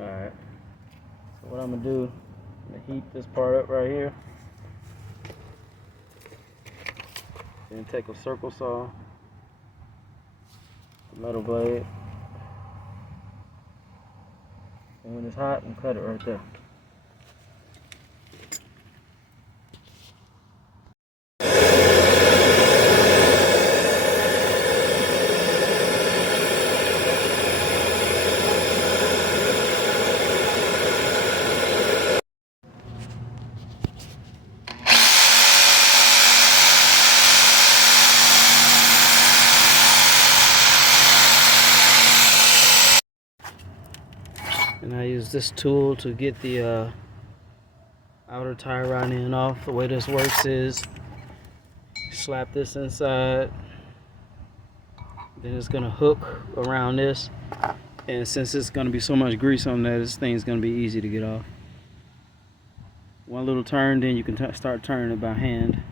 Alright, so what I'm gonna do, I'm gonna heat this part up right here. Then take a circle saw, the metal blade, and when it's hot, I'm cut it right there. And I use this tool to get the outer tie rod end off. The way this works is slap this inside, then it's gonna hook around this, and since it's gonna be so much grease on there, this thing's gonna be easy to get off. One little turn, then you can start turning it by hand.